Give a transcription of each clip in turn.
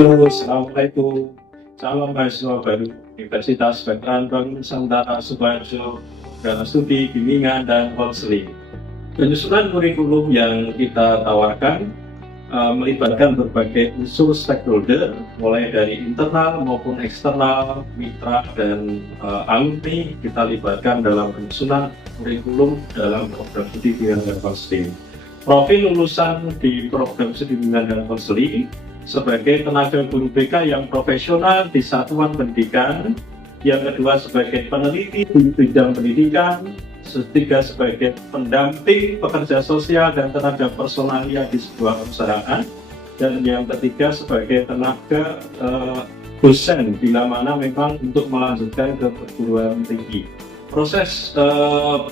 Halo, Assalamualaikum. Calon mahasiswa baru Universitas Veteran Bank Nusantara Sukoharjo, dalam studi bimbingan dan konseling. Penyusunan kurikulum yang kita tawarkan melibatkan berbagai unsur stakeholder, mulai dari internal maupun eksternal, mitra dan alumni. Kita libatkan dalam penyusunan kurikulum dalam program studi bimbingan dan konseling. Profil lulusan di program studi bimbingan dan konseling sebagai tenaga guru BK yang profesional di satuan pendidikan, yang kedua sebagai peneliti di bidang pendidikan, ketiga sebagai pendamping pekerja sosial dan tenaga personalia di sebuah perusahaan, dan yang ketiga sebagai tenaga dosen bila mana memang untuk melanjutkan ke perguruan tinggi. Proses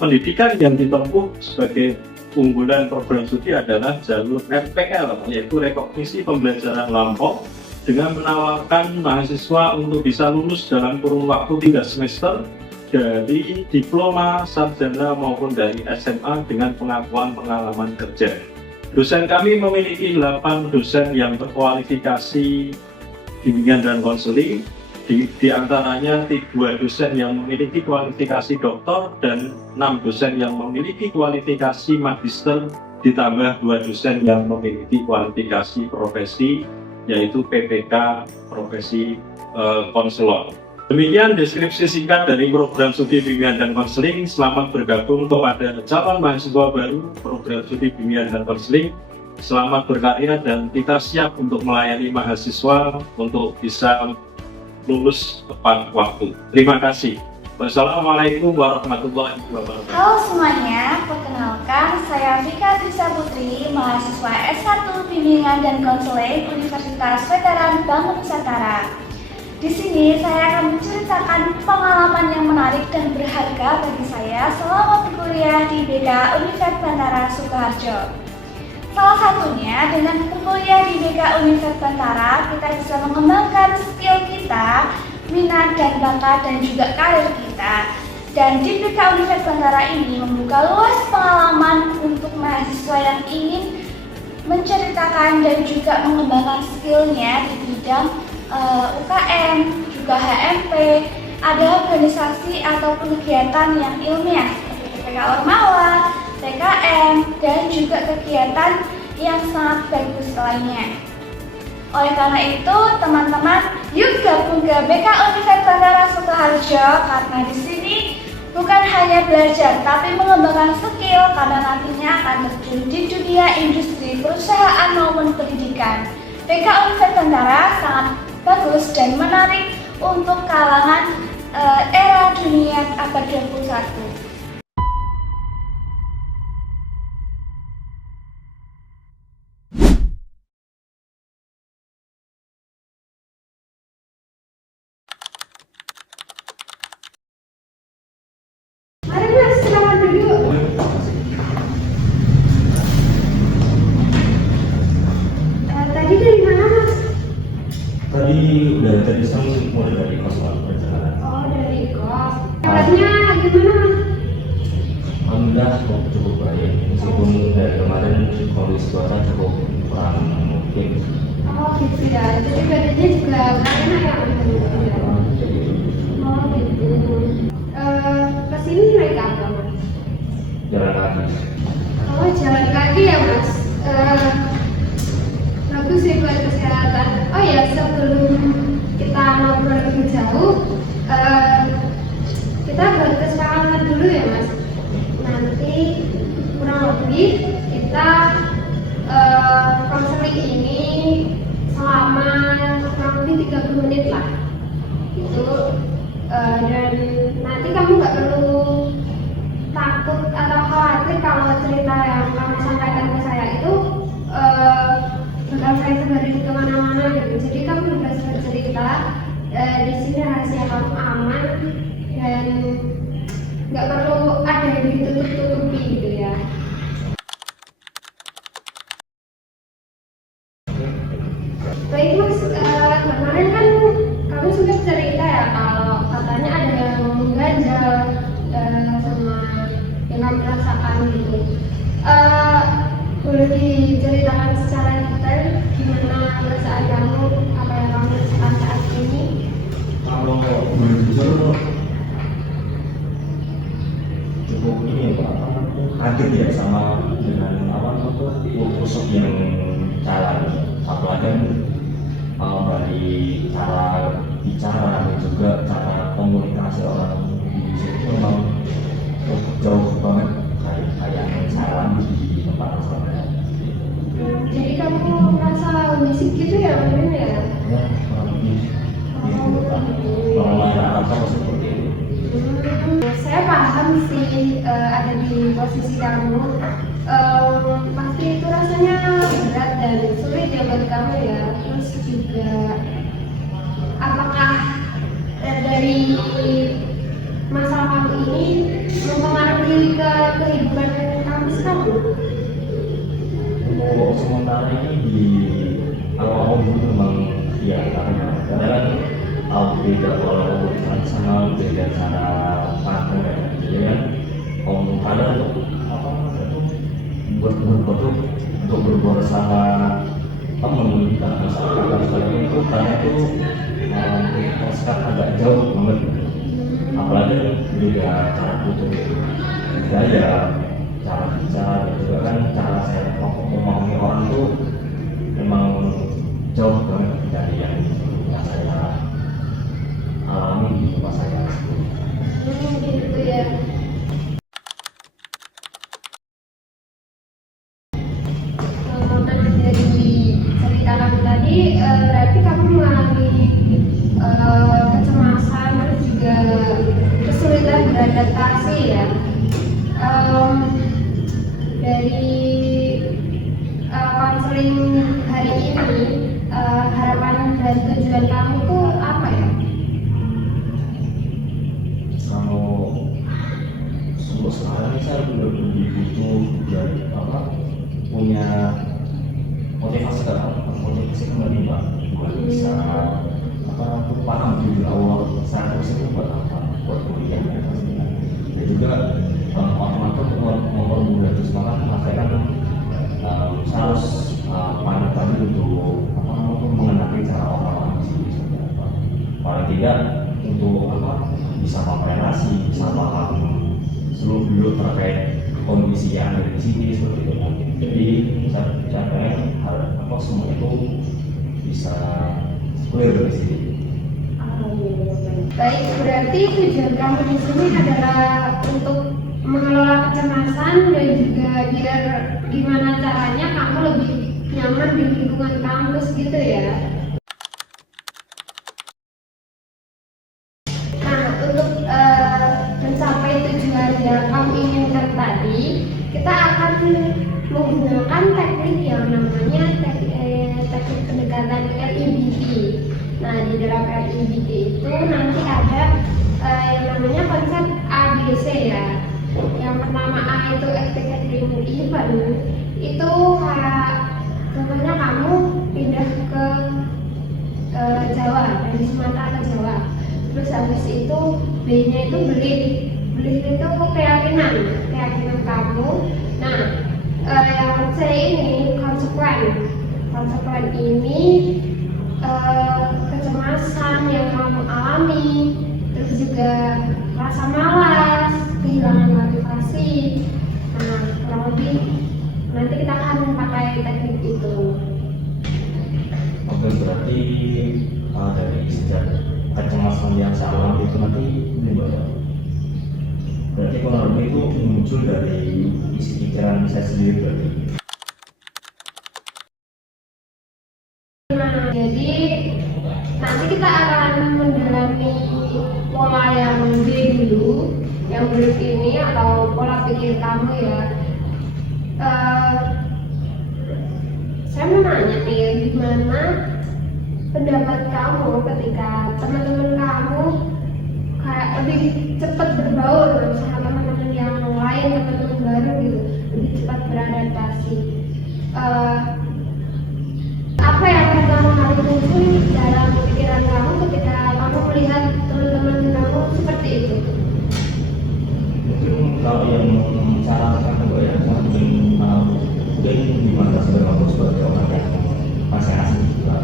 pendidikan yang ditempuh sebagai unggulan program studi adalah jalur RPL, yaitu rekognisi pembelajaran lampau, dengan menawarkan mahasiswa untuk bisa lulus dalam kurun waktu 3 semester dari diploma, sarjana maupun dari SMA dengan pengakuan pengalaman kerja. Dosen kami memiliki 8 dosen yang berkualifikasi bimbingan dan konseling. Di antaranya 2 dosen yang memiliki kualifikasi doktor dan 6 dosen yang memiliki kualifikasi magister, ditambah 2 dosen yang memiliki kualifikasi profesi, yaitu PPK profesi konselor. Demikian deskripsi singkat dari program studi bimbingan dan konseling. Selamat bergabung kepada calon mahasiswa baru program studi bimbingan dan konseling. Selamat berkarya dan kita siap untuk melayani mahasiswa untuk bisa lulus tepat waktu. Terima kasih. Wassalamualaikum warahmatullahi wabarakatuh. Halo semuanya, perkenalkan saya Vika Trisa Putri, mahasiswa S1 Bimbingan dan Konseling Universitas Veteran Bank Nusantara. Di sini saya akan menceritakan pengalaman yang menarik dan berharga bagi saya selama berkuliah di BK Universitas Bantara Sukoharjo. Salah satunya dengan berkuliah di BK Universitas Bantara, kita bisa mengembangkan skill kita, minat dan bakat dan juga karir kita. Dan di BK Universitas Bantara ini membuka luas pengalaman untuk mahasiswa yang ingin menceritakan dan juga mengembangkan skillnya di bidang UKM, juga HMP, ada organisasi ataupun kegiatan yang ilmiah seperti PPK Ormawa, PKM, dan juga kegiatan yang sangat bagus lainnya. Oleh karena itu, teman-teman, yuk gabung ke BK Universitas Bantara Sukoharjo, karena di sini bukan hanya belajar, tapi mengembangkan skill, karena nantinya akan terjun di dunia industri, perusahaan maupun pendidikan. BK Universitas Bantara sangat bagus dan menarik untuk kalangan era dunia abad 21. Mari Mas, silakan duduk. Tadi dari mana Mas? Tadi udah dari Samsung, mulai dari konsulat perjalanan. Oh, dari kos. Hebatnya gimana Mas? Alhamdulillah cukup baik, meskipun dari kemarin kondisi cuaca cukup kurang mungkin. Oh gitu ya, jadi badannya juga enak ya Mas? Oh gitu. Kesini naik apa Mas? Jalan kaki. Oh jalan kaki ya Mas? Bagus sih buat kesehatan. Oh ya, sebelum kita ngobrol lebih jauh, kita buat kesepakatan dulu ya Mas. Nanti kurang lebih kita konseling ini selama kurang lebih 30 menit lah gitu. Dan nanti kamu nggak perlu takut atau khawatir kalau cerita yang kamu sampaikan ke saya itu bakal saya sebarin kemana-mana gitu. Jadi kamu bebas bercerita, di sini rahasia kamu aman dan nggak perlu ada yang ditutup-tutupi gitu ya. Baik Mas, kemarin kan kamu sudah cerita ya kalau katanya ada yang mengganjal sama yang kamu rasakan gitu. Boleh diceritakan secara detail gimana perasaan kamu, apa yang kamu rasakan saat ini? Kalau jujur cukup ini ya Pak, kaget ya sama dengan sosok yang jalan, apalagi dari cara bicara dan juga cara komunikasi orang di sini memang jauh banget kayak saran di tempat saya. Jadi kamu merasa bisik gitu ya mungkin ya? Ya, kurang lebih gitu Pak. Kalau masyarakat seperti itu. Saya paham sih ada di posisi kamu. Pasti itu rasanya berat dan sulit ya buat kamu ya. Terus juga apakah dari masalah kamu ini mempengaruhi ke kehidupan kamu sekarang? Untuk sementara ini di awal dulu memang ya karena kan beda kalau tradisional beda cara pandang ya kan ada apa untuk berbuat sama teman dan masyarakat dan sebagainya itu karena itu sekarang agak jauh banget, apalagi juga cara tutur gaya, cara bicara dan juga kan cara saya memahami orang itu memang jauh banget dari yang saya alami di tempat saya. Gitu ya. Dari cerita kamu tadi, berarti kamu mengalami kecemasan terus juga kesulitan beradaptasi ya. Dari konseling hari ini, harapan dan tujuan kamu tuh apa ya? Kalau untuk sekarang ini saya lebih butuh dari punya motivasi kembali Pak, buat bisa paham di awal saya harus itu buat apa, buat kuliah dan juga otomatis mempermudah semangat mengatakan saya harus pandai tadi untuk mengenali cara orang di sini paling tidak untuk bisa memrelasi, bisa paham seluruh terkait kondisi yang ada di sini seperti itu. Jadi saya pengen semua itu bisa clear di sini. Baik, berarti tujuan kamu di sini adalah untuk mengelola kecemasan dan juga biar gimana caranya kamu lebih nyaman di lingkungan kampus gitu ya. Nah, untuk mencapai tujuan yang kamu inginkan tadi, kita akan menggunakan teknik yang namanya teknik pendekatan RIBT. Nah, di dalam RIBT itu nanti ada yang namanya konsep ABC ya. Yang pertama A itu active event, itu kayak contohnya kamu pindah ke Jawa, dari Sumatera ke Jawa. Terus habis itu B-nya itu belief itu keyakinan kamu. Nah, yang C ini konsekuen ini kecemasan yang kamu alami, terus juga rasa malas, kehilangan motivasi. Nah, kurang lebih nanti kita akan pakai teknik itu. Oke, berarti dari sejak kecemasan yang saya alami itu nanti ini berarti kurang lebih itu muncul dari isi pikiran saya sendiri berarti. Nah, jadi nanti kita akan mendalami pola yang B dulu, yang brief ini atau pola pikir kamu ya. Saya mau nanya nih, gimana pendapat kamu ketika teman-teman kamu kayak lebih cepat berbaur sama teman-teman yang lain, teman-teman baru gitu, lebih cepat beradaptasi. Apa yang pertama kali muncul dalam pikiran kamu ketika kamu melihat teman-teman kamu seperti itu? Mungkin kalau yang cara saya ya mungkin di mata sebagai sebagai orang yang masih asing juga.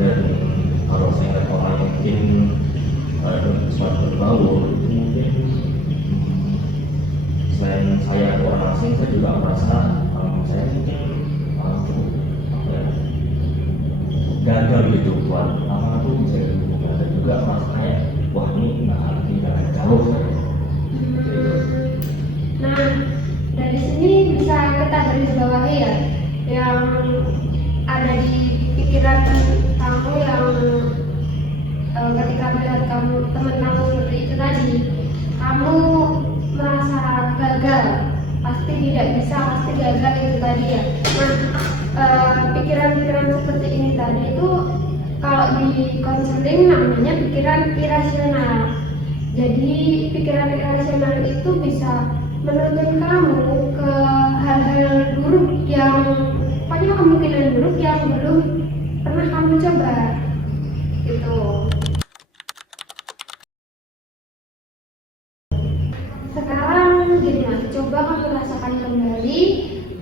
Dan kalau saya lihat orang yang mungkin sesuatu berbau itu mungkin selain saya orang asing, saya juga merasa saya mungkin cukup apa ya, gagal gitu buat apa tuh bisa hubungan, dan juga merasa kayak wah ini nggak jauh saya. Nah, dari sini bisa kita garis bawahi ya, yang ada di pikiran kamu yang ketika melihat teman kamu seperti itu tadi, kamu merasa gagal, pasti tidak bisa, pasti gagal itu tadi ya. Nah, pikiran-pikiran seperti ini tadi itu kalau di konseling namanya pikiran irasional. Jadi pikiran irasional itu bisa menuntun kamu ke hal-hal buruk yang pokoknya kemungkinan buruk yang belum pernah kamu coba gitu. Sekarang gini mas, coba kamu rasakan kembali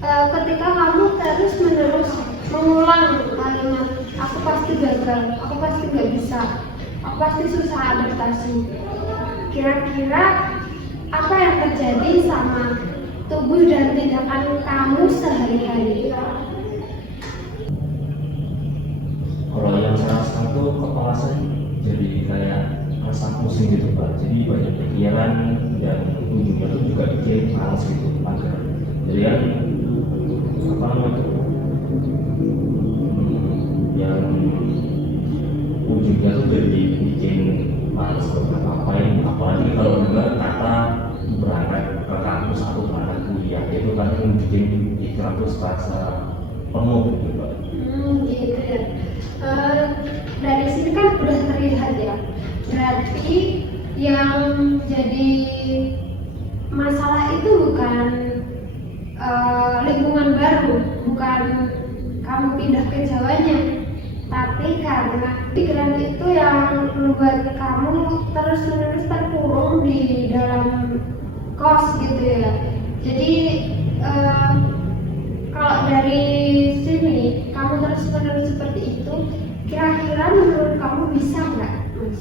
ketika kamu terus menerus mengulang kalimat aku pasti gagal, aku pasti nggak bisa, aku pasti susah adaptasi. Kira-kira apa yang terjadi sama tubuh dan tindakan kamu sehari-hari? Kalau yang saya rasakan tuh kepala saya jadi kayak rasa pusing gitu Pak. Jadi banyak pikiran dan ujungnya tuh juga bikin males gitu agar jadi apa namanya yang ujungnya tuh jadi bikin males ngapain, apalagi kalau dengar kata berangkat ke kampus atau berangkat kuliah itu kan yang bikin pikiran tuh terasa penuh gitu Pak. Gitu ya. Dari sini kan udah terlihat ya, berarti yang jadi masalah itu bukan lingkungan baru, bukan kamu pindah ke Jawanya, tapi karena pikiran itu yang membuat kamu terus-menerus terkurung di dalam kos gitu ya. Jadi kalau dari sini kamu terus-menerus seperti itu, kira-kira menurut kamu bisa nggak mas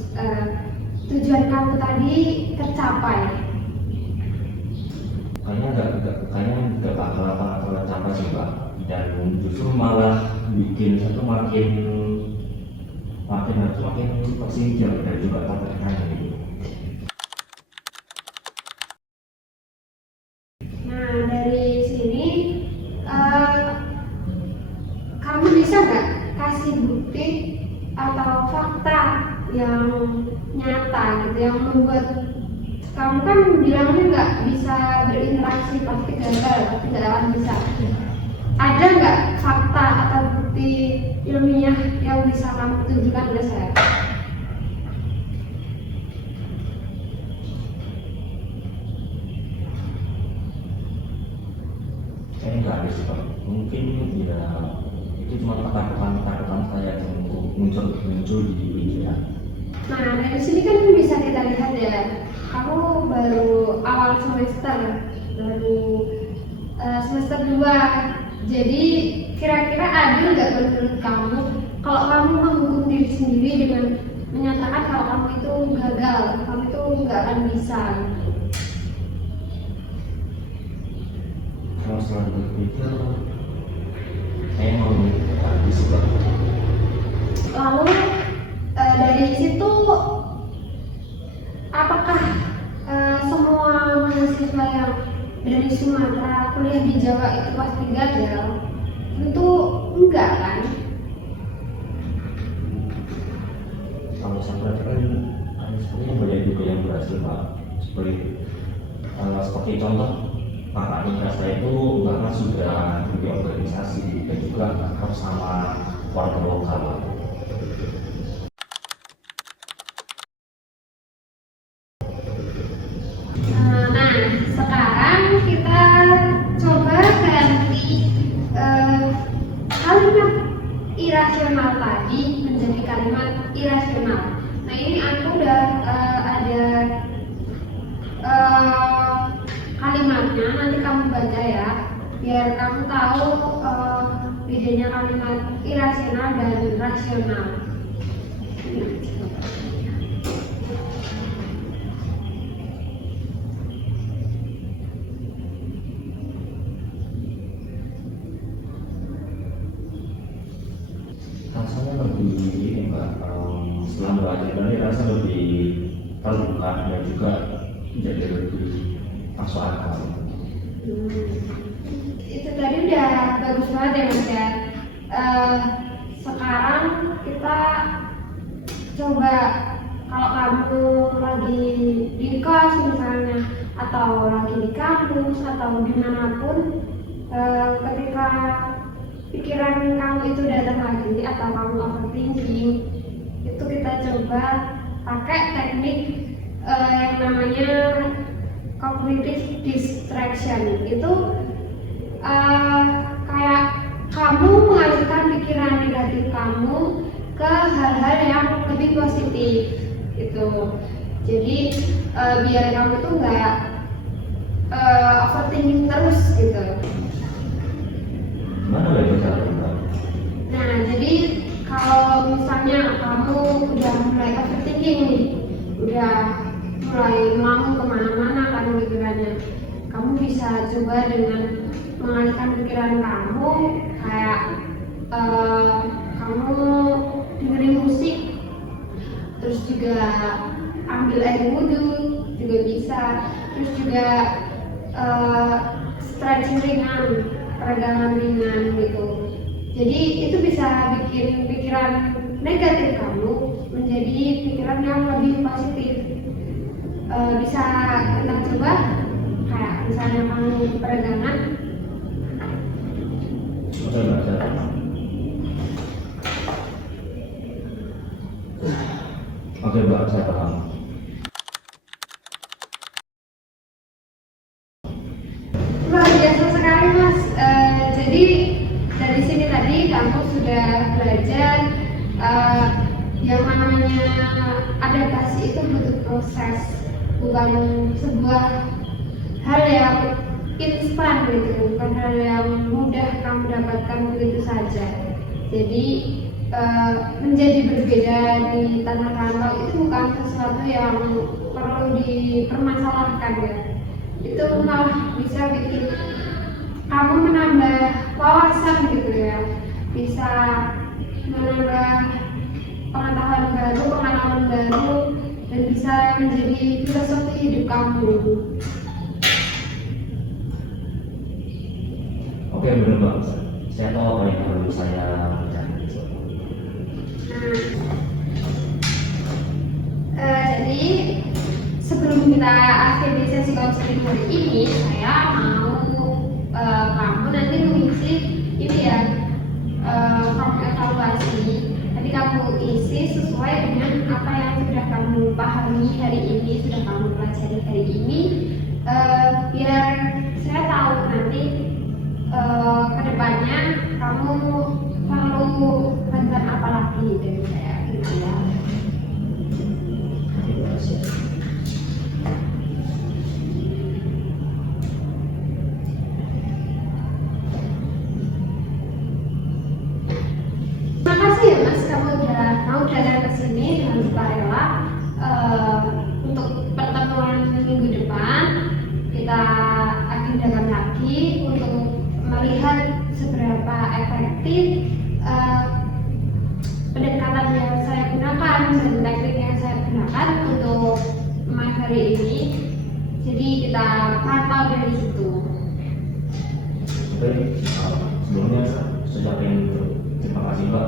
tujuan kamu tadi tercapai? Kayaknya nggak bakal tercapai sih Pak, dan justru malah bikin saya tuh makin tersingkir dan juga tertekan gitu. Nah dari sini kamu bisa nggak kasih bukti atau fakta yang nyata gitu yang membuat kamu kan bilangnya nggak bisa berinteraksi, pasti gagal, pasti nggak akan bisa. Ada nggak fakta atau bukti ilmiah yang bisa kamu tunjukkan ke saya? Saya nggak ada sih Pak, mungkin ya itu cuma ketakutan saya yang muncul di pikiran. Nah dari sini kan bisa kita lihat ya, kamu baru awal semester, baru semester 2. Jadi kira-kira adil nggak menurut kamu kalau kamu menghukum diri sendiri dengan menyatakan kalau kamu itu gagal, kamu itu nggak akan bisa? Kalau setelah berpikir saya mau habis Pak. Lalu dari situ apakah semua mahasiswa yang dari Sumatera kuliah di Jawa itu pasti gagal? Tentu enggak kan? Kalau saya perhatikan sebenarnya banyak juga yang berhasil Pak, seperti contoh kakak tingkat saya itu bahkan sudah di organisasi dan juga bersama warga lokal. Nah, sekarang kita coba ganti kalimat irasional tadi menjadi kalimat irasional. Nah, ini aku udah ada kalimatnya, nanti kamu baca ya, biar kamu tahu bedanya kalimat irasional dan rasional. Rasanya lebih ini Mbak, setelah belajar tadi rasa lebih terbuka dan juga jadi lebih masuk akal. Itu tadi udah bagus banget ya Mas ya. Sekarang kita coba, kalau kamu lagi di kos misalnya, atau lagi di kampus atau dimanapun, ketika pikiran kamu itu datang lagi atau kamu overthinking, itu kita coba pakai teknik yang namanya cognitive distraction. Itu kayak kamu mengalihkan pikiran negatif kamu ke hal-hal yang lebih positif gitu. Jadi biar kamu tuh nggak overthinking terus gitu. Gimana ya cara Mbak? Nah, jadi kalau misalnya kamu udah mulai overthinking nih, udah mulai ngelamun kemana-mana kan pikirannya, kamu bisa coba dengan mengalihkan pikiran kamu, kayak kamu dengerin musik, terus juga ambil air wudhu juga bisa, terus juga stretching ringan, peregangan ringan gitu. Jadi itu bisa bikin pikiran negatif kamu menjadi pikiran yang lebih positif. Bisa kita coba, kayak misalnya kamu peregangan. Oke Mbak, saya paham. Oke Mbak, saya paham. Luar biasa sekali Mas. Jadi dari sini tadi kamu sudah belajar yang namanya adaptasi itu butuh proses, bukan sebuah hal yang instan gitu, bukan hal yang mudah kamu dapatkan begitu saja. Jadi menjadi berbeda di tanah rantau itu bukan sesuatu yang perlu dipermasalahkan ya. Itu malah bisa bikin kamu menambah wawasan gitu ya, bisa menambah pengetahuan baru, dan bisa menjadi filosofi hidup kamu. Oke benar Mbak, saya tahu apa yang perlu saya kerjakan. Jadi sebelum kita akhiri sesi konseling hari ini, saya mau kamu nanti mengisi ini ya, form evaluasi. Nanti kamu isi sesuai dengan apa yang sudah kamu pahami hari ini, sudah kamu pelajari hari ini, biar saya tahu nanti kedepannya kamu perlu bantuan apa lagi dari saya gitu ya. Terima kasih ya Mas, kamu udah mau datang ke sini dengan sukarela. Untuk pertemuan minggu depan kita agendakan lagi untuk melihat seberapa efektif pendekatan yang saya gunakan dan teknik yang saya gunakan untuk materi ini. Jadi kita pantau dari situ. Oke, sebelumnya saya ingin terima kasih Mbak,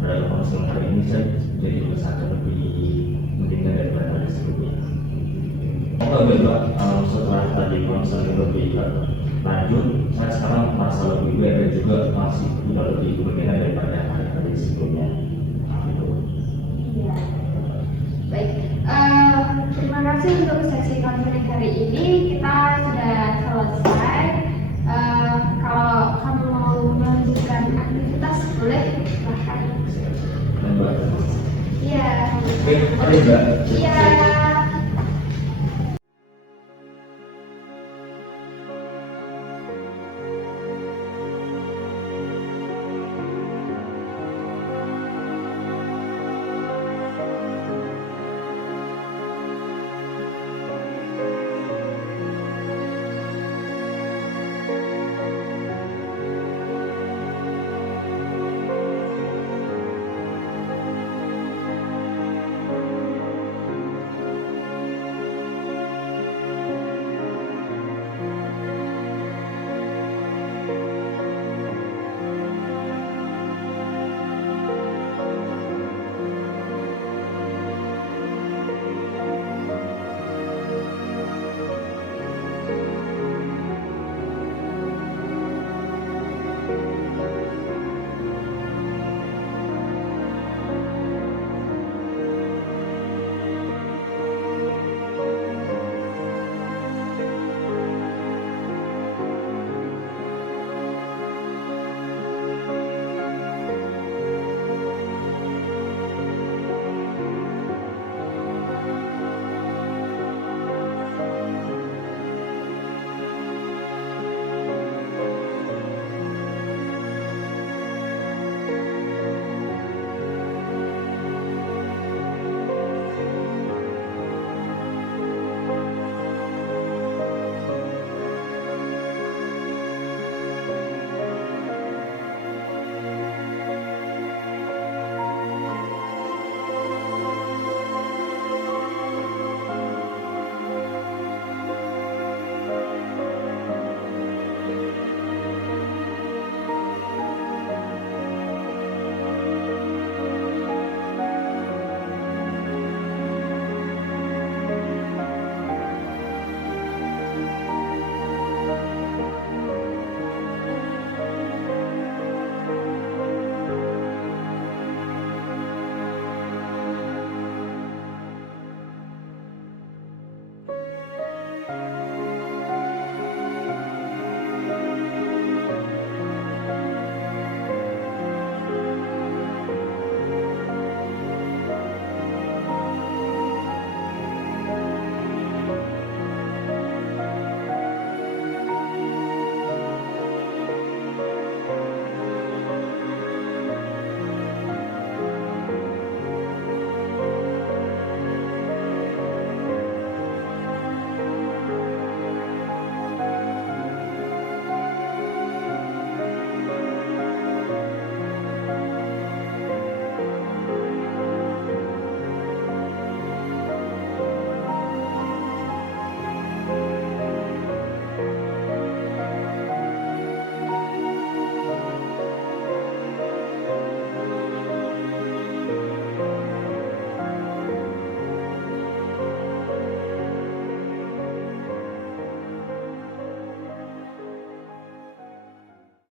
dari konseling hari ini saya jadi bersatu lebih mendingan daripada hari sebelumnya. Oke Mbak, setelah tadi konseling lebih lanjut, saya sekarang merasa lebih baik dan juga masih sudah lebih berbeda daripada hari sebelumnya. Iya. Baik. Terima kasih untuk sesi konseling hari ini. Kita sudah selesai. Kalau kamu mau melanjutkan aktivitas boleh, silahkan. Dan Mbak, Iya. oke, mari Mbak. Iya.